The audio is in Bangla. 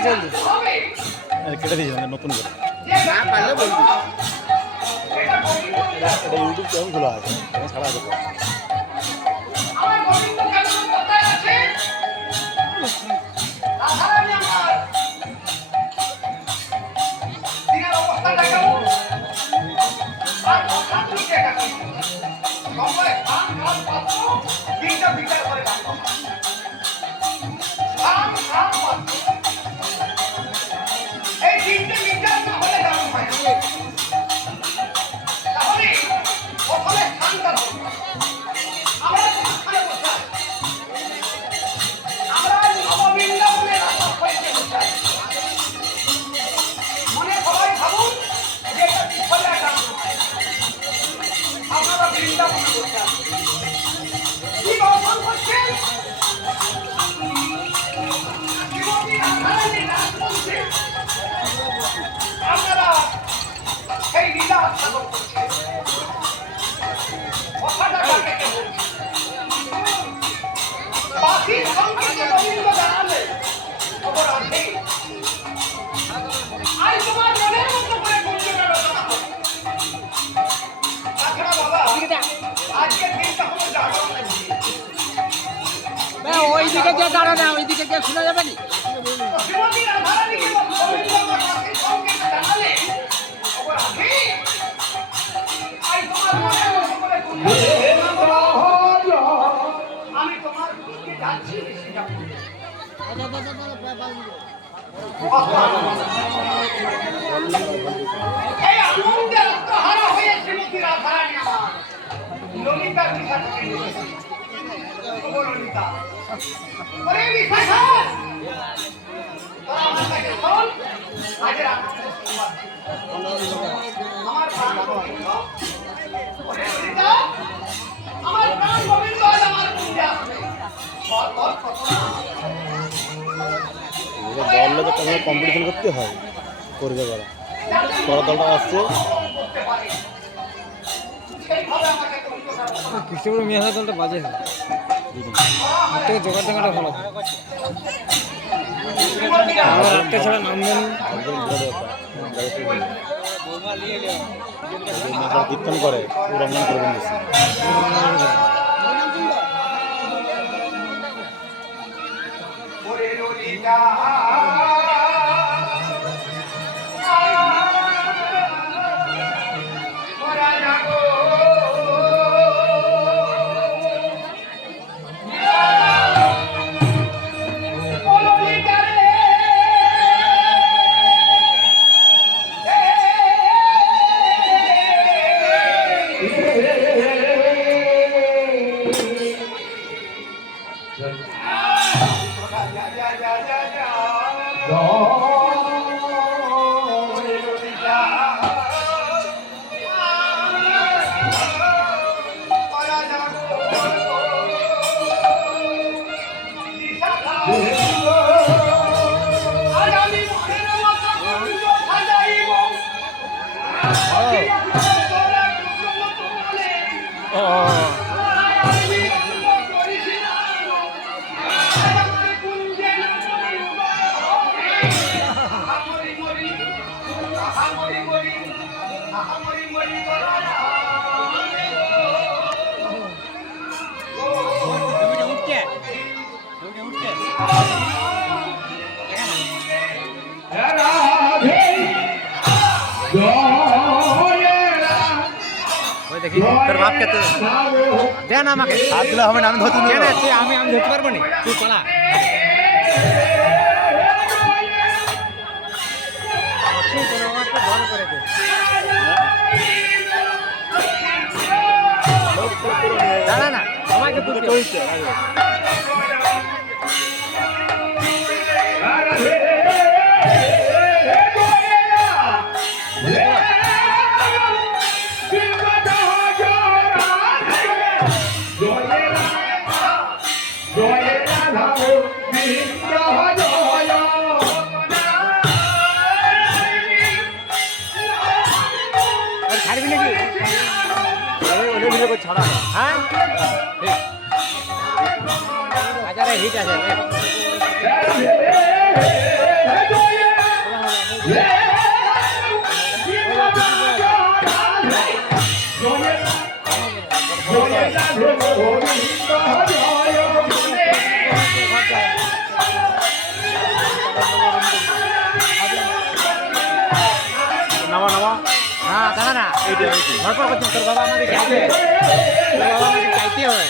কেটে দিয়েছি নতুন করে এটা ইউটিউব চ্যানেল খোলা আছে ছাড়া আছে ওইদিকে গিয়ে দাঁড়ানো ওইদিকে গিয়ে শোনা যাবে না দলটা তো কম্পিটিশন করতে হয় করবে বলা বড় দলটা আসছে কৃষ্ণপুর মিয়া দলটা বাজে থেকে জোগাড় জায়গাটা ভালো আমার রাখতে ছাড়া নাম দেন কীর্তন করে রমজান করবেন দেখি তোর বাপকে তো দেন আমাকে হাত দিলে হবে না আমি ধরতে তুই আমি ধরতে পারবো না তুই পালা দাঁড়া না আমাকে চলছে ছাড়বি নাকি ছাড়া হ্যাঁ বাজারে হিট আছে নামা নামা হ্যাঁ দাদা না এইটা ঘর পর করছেন তোর বাবা আমাদের চাইতে হবে